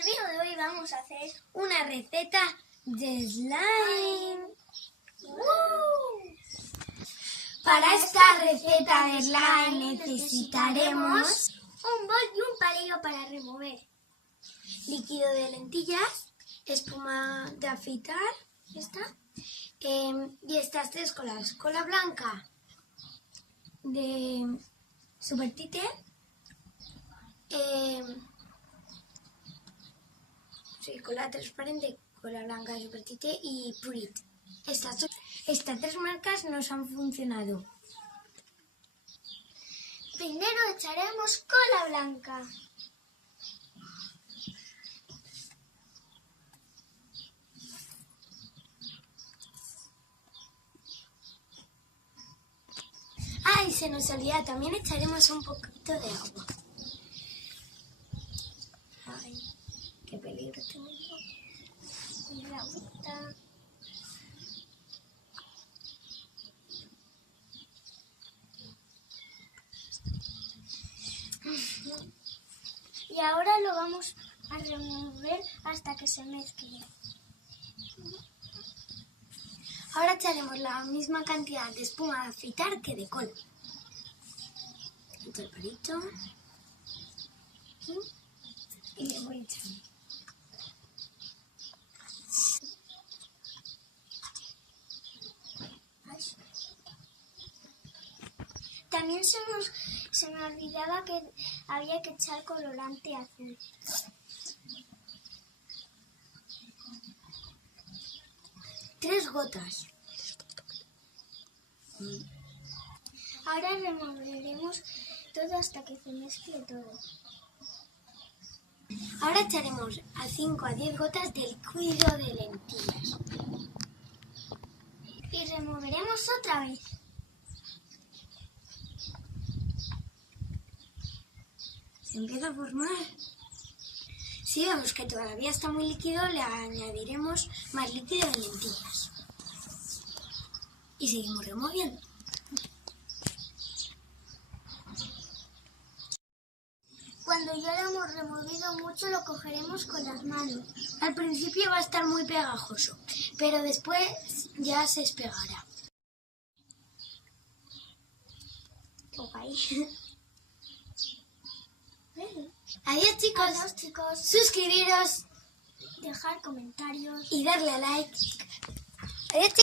el vídeo de hoy vamos a hacer una receta de slime. Para esta receta de slime necesitaremos un bol y un palillo para remover, líquido de lentillas, espuma de afeitar, y estas tres colas: cola blanca de Super Tite, cola transparente, cola blanca de Super Tite y Purit. Estas tres marcas nos han funcionado. Primero echaremos cola blanca. Y se nos olvida, también echaremos un poquito de agua. Ay, qué peligro tengo yo. Y la agüita. Y ahora lo vamos a remover hasta que se mezcle. Ahora echaremos la misma cantidad de espuma de afeitar que de cola. Echo el palito y le voy echando. También se me olvidaba que había que echar colorante azul. Tres gotas. Ahora removeremos todo hasta que se mezcle todo. Ahora echaremos a 5 a 10 gotas de líquido de lentillas. Y removeremos otra vez. Se empieza a formar. Si vemos que todavía está muy líquido, le añadiremos más líquido de lentillas. Y seguimos removiendo. Cuando ya lo hemos removido mucho, lo cogeremos con las manos. Al principio va a estar muy pegajoso, pero después ya se despegará. Adiós, chicos. Adiós, chicos. Suscribiros, dejar comentarios y darle a like. Adiós, chicos.